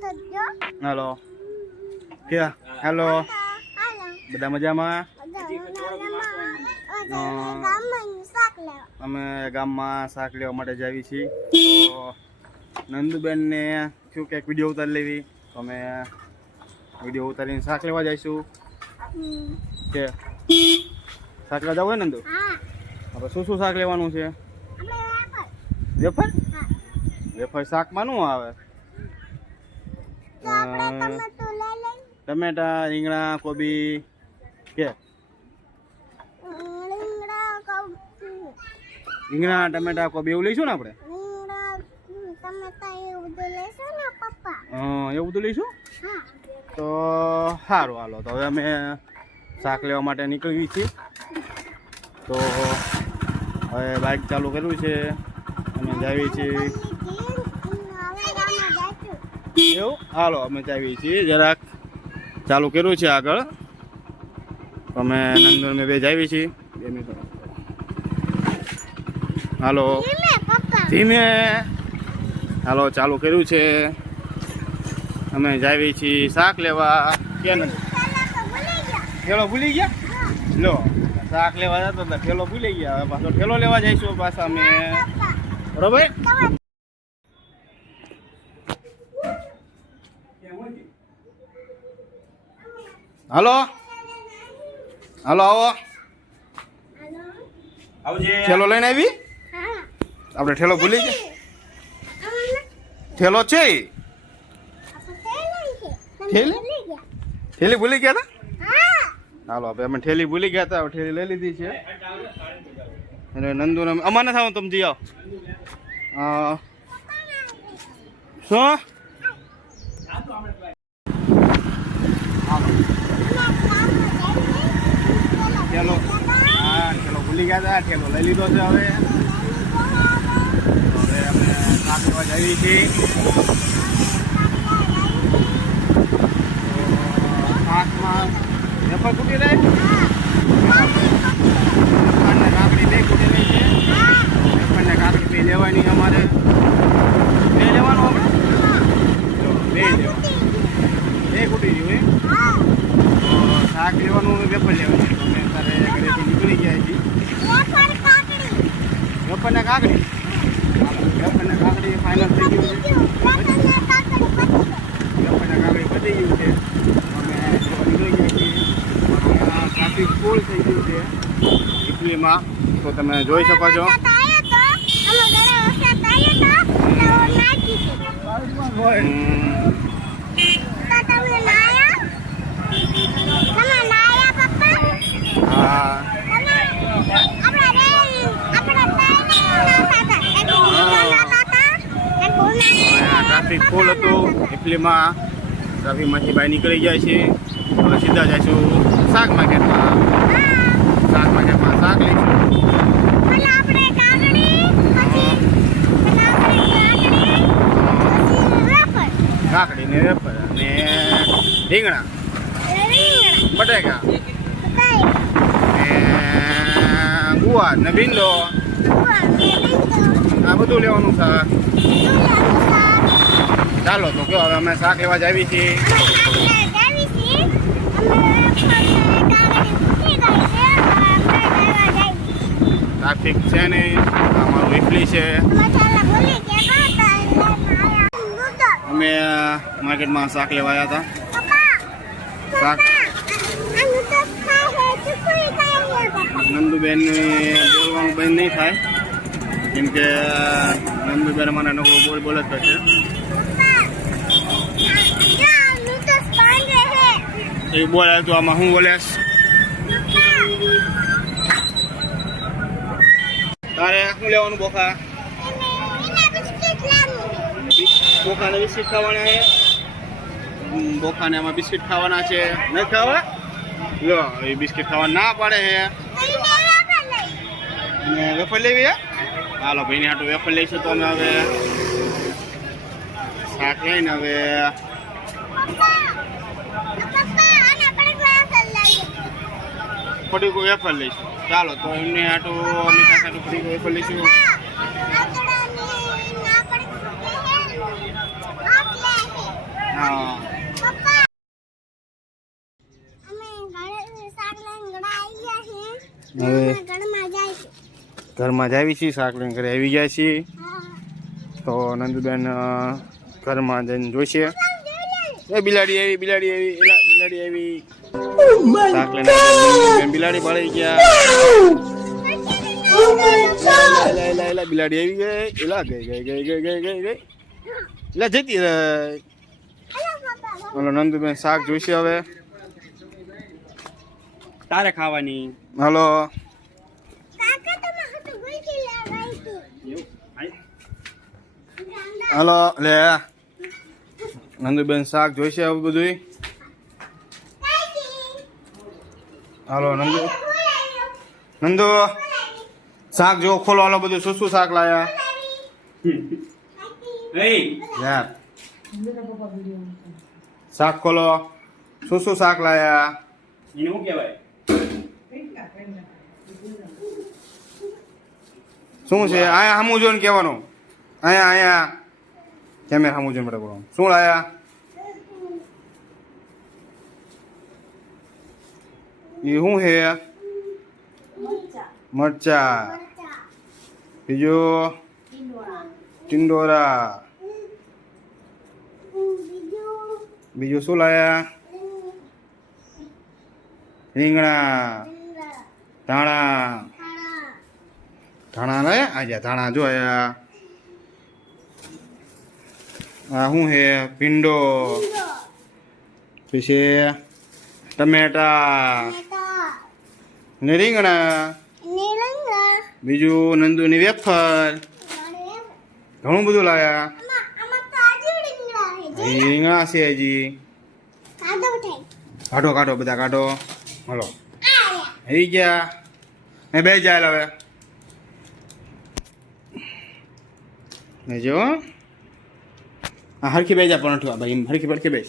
Hello क्या hello बधा मजामां અમે ગામમાં શાક લેવા માટે જાવી છીએ તો નંદુબેન ને શું કંઈક વિડીયો ઉતારી લેવી તો અમે વિડીયો ઉતારીને શાક લેવા જઈશું કે શાક લેવા જવું હોય નંદુ હવે શું શાક લેવાનું છે વેફર વેફર શાકમાં શું આવે ટમેટા રીંગણા કોબી કે રીંગણા ટમેટા કોબી એવું લઈશું ને આપણે એવું બધું લઈશું તો સારું હાલો તો હવે અમે શાક લેવા માટે નીકળી છીએ તો હવે બાઇક ચાલુ કર્યું છે અમે જાવીએ છીએ એવું હાલો અમે જાવીએ છીએ જરાક ચાલુ કર્યું છે આગળ અમે નંદન મેં બે જાવીએ છીએ 2 મિનિટ હાલો ધીમે હાલો ચાલુ કર્યું છે અમે જાવીએ છીએ શાક લેવા કે નથી ઠેલો ભૂલી ગયા લો શાક લેવા જતો તો ઠેલો ભૂલી ગયા હવે પાછો ઠેલો લેવા જઈશું પાછા અમે બરોબર હાલો હાલો આવો આવજે ઠેલો લઈને આવી આપણે ઠેલો ભૂલી ગયા ઠેલો છે ઠેલી ભૂલી ગયા હતા હાલો હવે અમે ઠેલી ભૂલી ગયા હતા ઠેલી લઈ લીધી છે અને નંદુ અમાને થાવ તમે જઈ આવો શું ઠેલો હા ઠેલો ભૂલી ગયા હતા ઠેલો લઈ લીધો છે હવે અમે શાક લેવા જઈએ છીએ શાકમાં વેફર કૂટી રહે વેફરને કાકડી બે કૂટી રહી છે વેફરને કાકડી બે લેવાની અમારે બે લેવાનું આપણે બે લેવાનું બે કૂટી જોઈએ તો શાક લેવાનું વેફર લેવાની અમે અત્યારે ઘરેથી નીકળી ગયા છીએ વેફરને કાકડી વેફરને કાકડી ફાઇનલ થઈ ગયું છે વેફરને કાકડી વધી ગયું છે અમે નીકળી ગયા છીએ ટ્રાફિક ફૂલ થઈ ગયું છે ઇટલીમાં તો તમે જોઈ શકો છો ટ્રાફિક ફૂલ હતું ઇટલીમાં ટ્રાફિકમાંથી બહાર નીકળી ગયા છે હવે સીધા જઈશું શાક માર્કેટમાં શાક લઈશું કાકડી ને વેફર અને રીંગણા બટેકા ગુવાર ને ભીંડો આ બધું લેવાનું શાક ચાલો તો કયો હવે અમે શાક લેવા જાવી છીએ ટ્રાફિક છે ને અમારું ઇફલી છે અમે માર્કેટમાં શાક લેવા આવ્યા હતા શાક નંદુબેન બોલવાનું બંધ નહીં થાય કેમ કે નંદુબેન મને નવો બોલ જ છે એ બોલે તો આમાં હું બોલેશ તારે શું લેવાનું બોખા બોખાને બિસ્કિટ ખાવાના છે બોખાને આમાં બિસ્કિટ ખાવાના છે નહીં ખાવા લો એ બિસ્કિટ ખાવા ના પાડે છે ને વેફર લેવી હે હાલો ભાઈને હાટું વેફર લઈશું તો અમે હવે શાક લઈને હવે ફરી કોઈ વેફર લઈશું ચાલો તો એમને હાટું અમે ત્યાં ફરી વેફર લઈશું હવે ઘરમાં જ આવી છીએ, શાક લઈને ઘરે આવી જાય છીએ. તો નંદુબેન ઘરમાં જઈને જોઈશે. એ બિલાડી આવી, બિલાડી આવી, એલા બિલાડી આવી. શાક લઈને નંદુબેન બિલાડી પડી ગયા. એલા બિલાડી આવી ગઈ. એલા ગઈ ગઈ ગઈ ગઈ ગઈ ગઈ ગઈ. એલા જતી રહી. હલો નંદુબેન શાક જોઈશે હવે. તારે ખાવાની. હલો હલો લે નંદુબેન શાક જોઈશે હવે બધું. હલો નંદુ શાક જો ખોલો. હાલો બધું શું શું શાક લાયા? યાર શાક ખોલો. શું શું શાક લાયા? એને શું કહેવાય? શું છે? આયા સામું જોઈને કહેવાનું. આયા કેમેરા સામું જોઈને બોલવાનું. શું લાયા? એ શું છે? મરચા. બીજું ટિંડોરા. બીજું શું લાયા? રીંગણા. ધાણા. ધાણા લાયા? આજા ધાણા જો આયા. આ શું છે? ભીંડો. પછી ટમેટા ને રીંગણા. બીજું નંદુની વેફર. ઘણું બધું લાયા. રીંગણા છે હજી. કાઢો કાઢો બધા કાઢો. હલો આવી ગયા. એ બે જાય હવે. જો હા હરખી બે જા પણ ભાઈ હરખી પડખી બે.